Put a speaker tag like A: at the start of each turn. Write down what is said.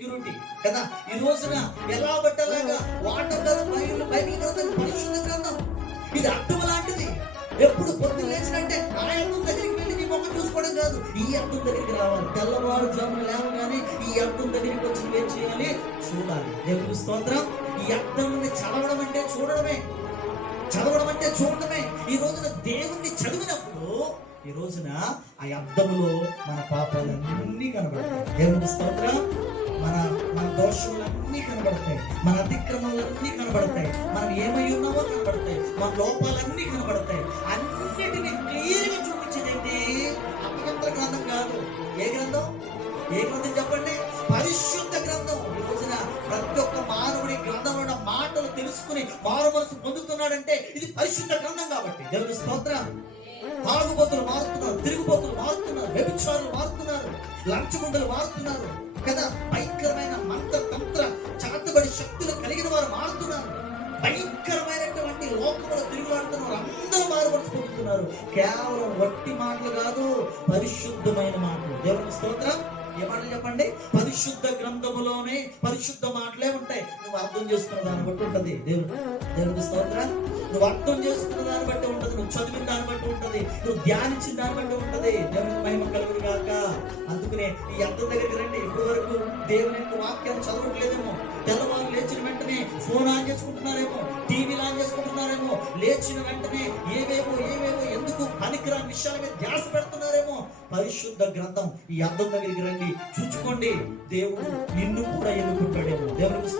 A: Purity కదా? ఈ రోజున ఎలా పట్టలాగా వాటర్ కదా బైబిల్ బైబిల్ గ్రంథం పరిశుద్ధ గ్రంథం. ఇది అర్థం లాంటిది. ఎప్పుడు పొద్దు లేచినంటే ఆ అర్థం దగ్గరికి వెళ్ళి నీ మొక్క చూసుకోవడం కాదు. ఈ అర్థం దగ్గరికి రావాలి. తెల్లవారు జామున లేవగానే ఈ అర్థం దగ్గరికి వచ్చి ఏం చేయాలి? చూడాలి. దేవుడు స్తోత్రం. ఈ అర్థం చదవడం అంటే చూడడమే. చదవడం అంటే చూడటమే ఈ రోజున దేవుణ్ణి చదివినప్పుడు ఈ రోజున ఆ అర్థంలో మన పాపాలన్నీ కనబడతాయి. దేవుని స్తోత్రం. మన మన దోషములన్నీ కనబడతాయి. మన అతిక్రమాలన్నీ కనబడతాయి. మనం ఏమై ఉన్నామో కనబడతాయి. మన లోపాలన్నీ కనబడతాయి. అన్నిటినీ క్లియర్గా చూపించేదేంటి? అపవిత్ర గ్రంథం కాదు. ఏ గ్రంథం? ఏ గ్రంథం చెప్పండి? పరిశుద్ధ గ్రంథం. ఈ రోజున ప్రతి ఒక్క మానవుడి గ్రంథంలో ఉన్న మాటలు తెలుసుకుని మారు మనసు పొందుతున్నాడంటే ఇది పరిశుద్ధ గ్రంథం కాబట్టి. దేవుని స్తోత్రం. తాగుబోతులు మారుతున్నారు తిరుగుబోతులు మారుతున్నారు వ్యభిచారులు మారుతున్నారు. లంచగుండలు మారుతున్నారు. కదా? భయంకరమైన మంత్ర తంత్ర చాతబడి శక్తులు కలిగిన వారు మారుతున్నారు. భయంకరమైనటువంటి లోకంలో తిరుగులాడుతున్న వారు అందరూ మారుమనసు పొందుతున్నారు కేవలం వట్టి మాటలు కాదు పరిశుద్ధమైన మాటలు. దేవుని స్తోత్రం. ఏ చెప్పండి? పరిశుద్ధ గ్రంథములోనే పరిశుద్ధ మాటలే ఉంటాయి. నువ్వు అర్థం చేసుకున్న దాన్ని బట్టి ఉంటది. దేవుడు దేవుడు స్తోత్ర. నువ్వు అర్థం చేసుకున్న దాన్ని బట్టి ఉంటది. నువ్వు చదివిన దాన్ని బట్టి ఉంటది. నువ్వు ధ్యానించిన దాన్ని బట్టి ఉంటది. దేవుని మహిమ కలుగురు కాక ఈ అద్దం దగ్గరికి రండి. ఇప్పటి వరకు దేవుని యొక్క వాక్యాన్ని చదవట్లేదేమో. తెల్లవారు లేచిన వెంటనే ఫోన్ ఆన్ చేసుకుంటున్నారేమో టీవీలు ఆన్ చేసుకుంటున్నారేమో లేచిన వెంటనే ఏవేవో ఏవేవో ఎందుకు పనికిరాని విషయాల మీద ధ్యాస పెడుతున్నారేమో పరిశుద్ధ గ్రంథం ఈ అద్దం దగ్గరికి రండి. చూచుకోండి దేవుడు నిన్ను కూడా ఎదుర్కొంటాడేమో. దేవుడు